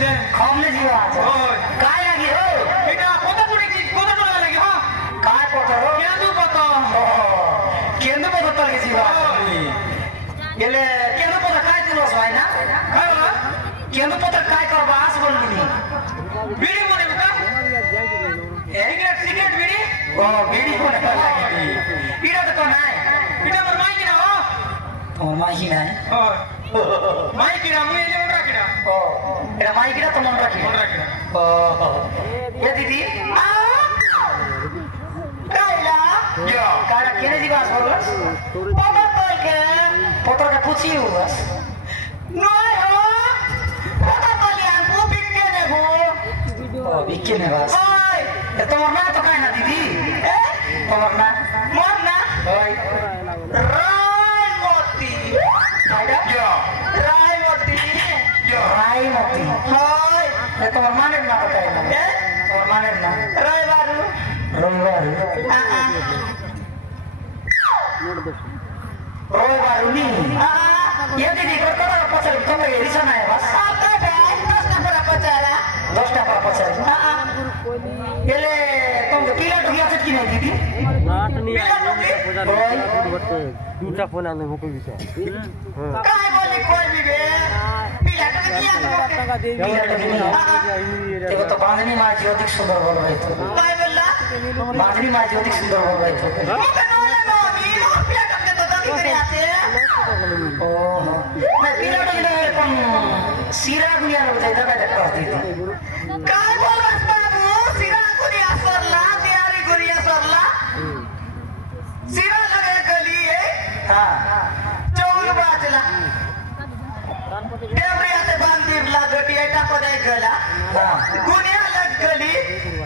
जे खामले जीवा আছে काय লাগি हो এটা কত পড়েছি কত টাকা লাগে হ্যাঁ काय পতর কেন্দু কত কেন্দু পতর লাগি জীবা এলে কেন্দু পতর काय দিলস ভাই না হ্যাঁ কেন্দু পতর काय করবা আস বলবি বিড়ি মনে বেটা এইটা সিগারেট বিড়ি ও বিড়ি কোনে লাগি এটা তো নাই এটা আমার মাই কিনা ও তোমার মাই নাই ও মাই কিনা মুই এলে ওরা কিনা ও এটা মাই কিনা তো মন রাখি ওরা কিনা ও এ দিদি কাইলা ইয়া কারা কেনে দিবাস বলস পতরকে পুছিও বাস নয় হো পতর কলিয়ান কো বিকে দেবো ও বিকে নে বাস ওই তোমার না তো কাই না দিদি তোমার না মোর না ওই রায়মতি কাইলা ইয়া রায়মতি ইয়া রায়মতি ওই তোমার মানের না তো কাই না তোমার মানের না রবিবারু রবিবারু রবিবারু নি ये दीदी करता है पचास तुम ये रिसा ना है बस आता है 10 टा पर पचारा 10 टा पर पचारा ये ले तुम किला टुकिया से की नहीं दीदी नाट नहीं दूटा फोन आने मुको विषय काय बोले कोई भी बे पिला टुकिया टका दे देखो तो बांधनी मां ज्योतिक सुंदर बोल रही तो काय बोलला बांधनी मां ज्योतिक सुंदर बोल रही तो पिला टुकिया तो दगी करे आते ओ मैं पिला टुकिया कौन सीरा गुनिया लोग जाइदा का करती थी काय बोल रहा बाबू सीरा गुनिया सरला तैयारी गुनिया सरला सीरा लगे गली है हां चौल बाजला देवरे आते बांधीरला गटी एटा पदे गला हां गुनिया लग गली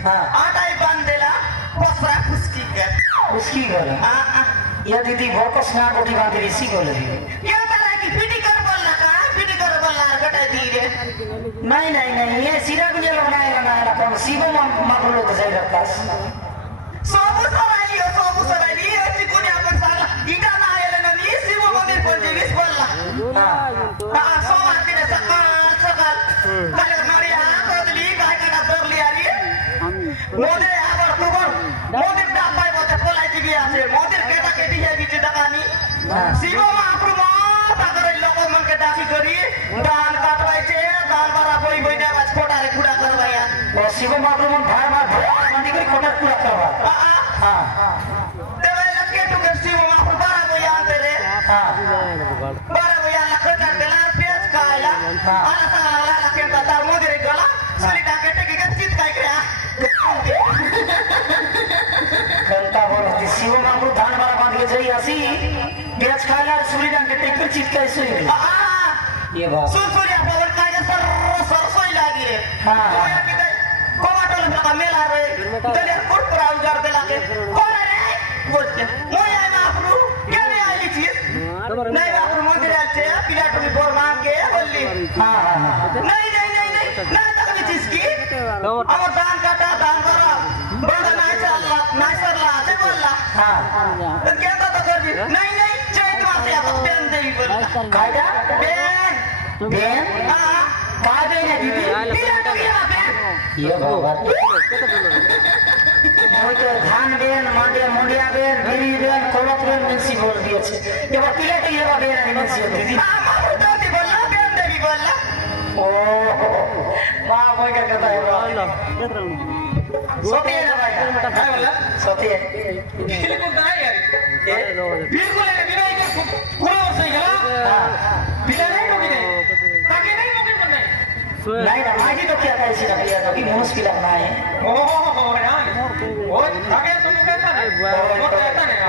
हां आटाई बांधेला पसरा उसकी गला हां या दीदी भोकस ना गोटी बांधी इसी गोले क्या तरह की पिटी कर बोलना का पिटी कर बोलना गटा धीरे नहीं ये सीरा गुनिया बनाएगा कौन सीबो मागलो तो जाई रखा सोबु सराली अच्छी गुनिया पर साला इटा ना आयले ना नी सीबो मंदिर बोल दिस बोलला हां सोमवार दिन सकाळ काले नोरिया कोदली काय काटा दरली आली मोदे आवर कुबर मोदे डाबाय बोते कोलाई दिबी আছে मोदे केटा केटी है बीच दकानी सीबो महाप्रभु माता करे लोक मन के डाकी करी दान काटवायचे दान बरा बोई बोईने आवाज कोटारे कुडा करवाया ओ सीबो महाप्रभु भार मार मंदी करी कोटा कुडा करवा हां देवे लके टू के सीबो महाप्रभु बरा बोई आते रे हां बरा बोई आला कोटा देला पेज काला आला साला लके ता मोदे गला सली डाके टेके के चित काय करे कंटा बोलती शिव मामू धान वाला बांध के जाई आसी बेच खाला सूर्य डांग के टेकर चित कैसे ये बात सूर्य पवन का सर सरसोई लागी रे हां कोमाटोल का मेला रे तले कोट पर उजार देला के कौन रे बोलते मोय आई मापरू क्या ले आई चीज नहीं मापरू मंदिर आते पिला टुमी बोर मांग के बोली हां नहीं ना तक भी चीज की और दान काटा दान करा बड़ा नाचरला से बोलला हां तो क्या तो कर भी नहीं चैत मासे आप पेन दे बोल काया बेन हां का देने दीदी पिला तो क्या बेन ये बाबा ওই তো ধান বেন মাঠে মুন্ডিয়া বেন বিড়ি বেন কোলক বেন মিক্সি বল দিয়েছে এবার প্লেটে এবার বেন আর মিক্সি দিদি আমার তো দি বললা বেন দেবি বললা ও বাহ ওই কা কথা है सोती है ना भाई क्या बोला सोती है बिल्कुल नहीं यार बिल्कुल है बिना एक पूरा वर्ष ही गया बिना नहीं होगी नहीं ताकि नहीं होगी मन नहीं ना माजी तो क्या कैसी ना भैया तो कि मुश्किल लगना है ओ ना ओ आगे तुम कहता नहीं वो कहता नहीं